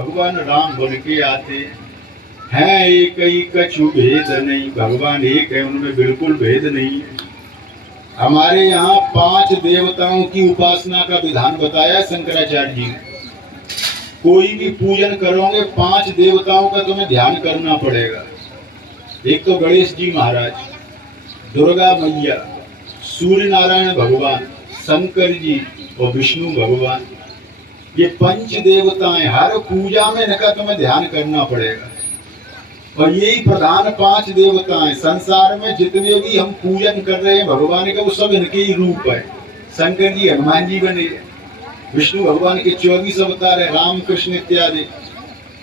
भगवान राम बन के आते हैं। एक ही कछु भेद नहीं, भगवान एक है, उनमें बिल्कुल भेद नहीं है। हमारे यहाँ 5 देवताओं की उपासना का विधान बताया शंकराचार्य जी ने। कोई भी पूजन करोगे 5 देवताओं का तुम्हें ध्यान करना पड़ेगा। एक तो गणेश जी महाराज, दुर्गा मैया, सूर्य नारायण भगवान, शंकर जी और विष्णु भगवान। ये 5 देवताएं, हर पूजा में इनका तुम्हें ध्यान करना पड़ेगा। और यही प्रधान 5 देवताएं संसार में जितने भी हम पूजन कर रहे हैं भगवान का, वो सब इनके ही रूप है। शंकर जी हनुमान जी बने, विष्णु भगवान के 24 अवतार है, राम कृष्ण इत्यादि।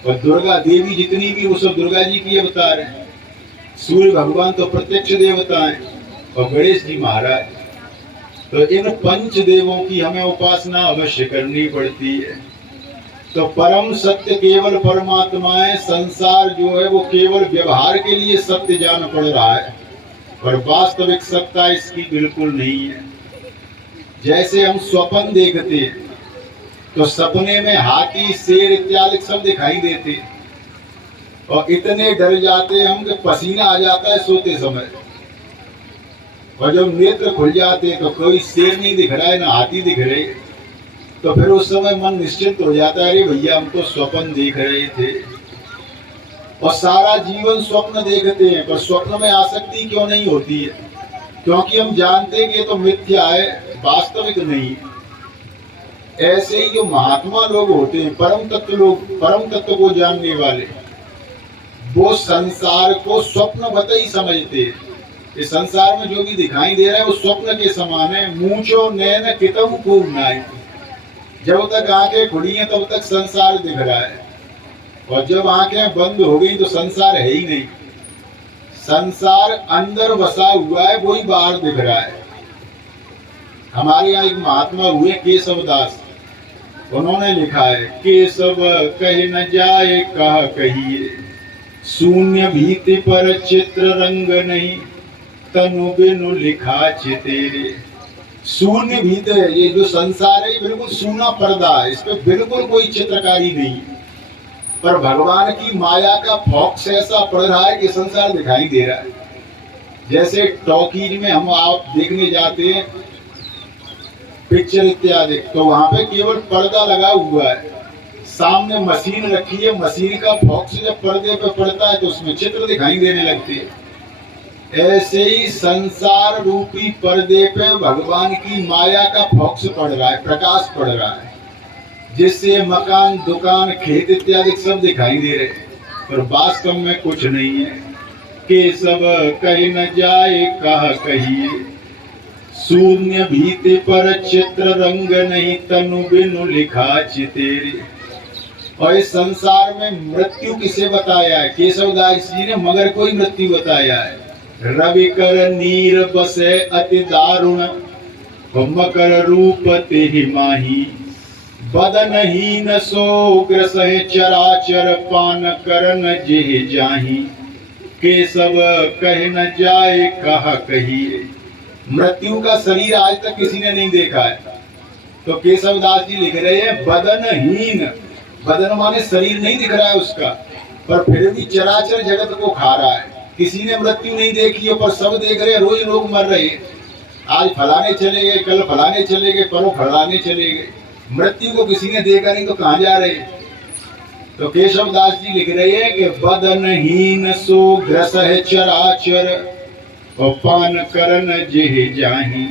और दुर्गा देवी जितनी भी वो सब दुर्गा जी की अवतार है। सूर्य भगवान तो प्रत्यक्ष देवता है और गणेश जी महाराज। तो इन 5 देवों की हमें उपासना अवश्य करनी पड़ती है। तो परम सत्य केवल परमात्मा है। संसार जो है वो केवल व्यवहार के लिए सत्य जान पड़ रहा है, पर वास्तविक सत्ता इसकी बिल्कुल नहीं है। जैसे हम स्वप्न देखते हैं तो सपने में हाथी, शेर इत्यादि सब दिखाई देते और इतने डर जाते हम कि पसीना आ जाता है सोते समय। और जब नेत्र खुल जाते तो कोई शेर नहीं दिख रहा है, ना हाथी दिख रहे, तो फिर उस समय मन निश्चिंत हो जाता है, अरे भैया हम तो स्वप्न देख रहे थे। और सारा जीवन स्वप्न देखते हैं, पर स्वप्न में आसक्ति क्यों नहीं होती है? क्योंकि हम जानते हैं कि ये तो मिथ्या है, वास्तविक नहीं। ऐसे ही जो महात्मा लोग होते हैं, परम तत्व लोग, परम तत्व को जानने वाले, वो संसार को स्वप्नवत ही समझते हैं। इस संसार में जो भी दिखाई दे रहा है वो स्वप्न के समान है। मूंछो नैन कितम को नाई, जब तक आंखें खुली हैं तब तक संसार दिख रहा है, और जब आंखें बंद हो गई तो संसार है ही नहीं। संसार अंदर बसा हुआ है, वही बाहर दिख रहा है। हमारे यहाँ एक महात्मा हुए केशव दास, उन्होंने लिखा है, केशव कहे न जाए कहा कहिए, शून्य भीति पर चित्र रंग नहीं, तनु बिनु लिखा चितेरे। शून्य भीत है, ये जो संसार है ये बिल्कुल सूना पर्दा है, इस पे बिल्कुल कोई चित्रकारी नहीं। पर भगवान की माया का फॉक्स ऐसा पड़ रहा है कि संसार दिखाई दे रहा है। जैसे टॉकीज में हम आप देखने जाते हैं पिक्चर इत्यादि, तो वहां पे केवल पर्दा लगा हुआ है, सामने मशीन रखी है, मशीन का फॉक्स जब पर्दे पे पड़ता है तो उसमें चित्र दिखाई देने लगते हैं। ऐसे ही संसार रूपी पर्दे पे भगवान की माया का फॉक्स पड़ रहा है, प्रकाश पड़ रहा है, जिससे मकान, दुकान, खेत इत्यादि सब दिखाई दे रहे, पर वास्तव में कुछ नहीं है। केशव कहे न जाए कहा कहिए, शून्य भीति पर चित्र रंग नहीं, तनु बिनु लिखा चितेरे। और इस संसार में मृत्यु किसे बताया है? केशवदास जी ने मगर कोई मृत्यु बताया है। रवि कर नीर बसे अति दारुण, मकर रूप तेहि माही, बदनहीन सो ग्रसहि चराचर, पान करन जेहि जाही, केशव कहे न जाए कहा कहिए। मृत्यु का शरीर आज तक किसी ने नहीं देखा है, तो केशवदास जी लिख रहे हैं बदनहीन, बदन माने शरीर नहीं दिख रहा है उसका, पर फिर भी चराचर जगत को खा रहा है। किसी ने मृत्यु नहीं देखी है, पर सब देख रहे हैं, रोज लोग मर रहे हैं। आज फलाने चले गए, कल फलाने चले गए, परों फलाने चले गए। मृत्यु को किसी ने देखा नहीं तो कहाँ जा रहे? तो केशवदास जी लिख रहे हैं कि बदनहीन सो ग्रसहि चराचर, और पान करन जेहि जाही,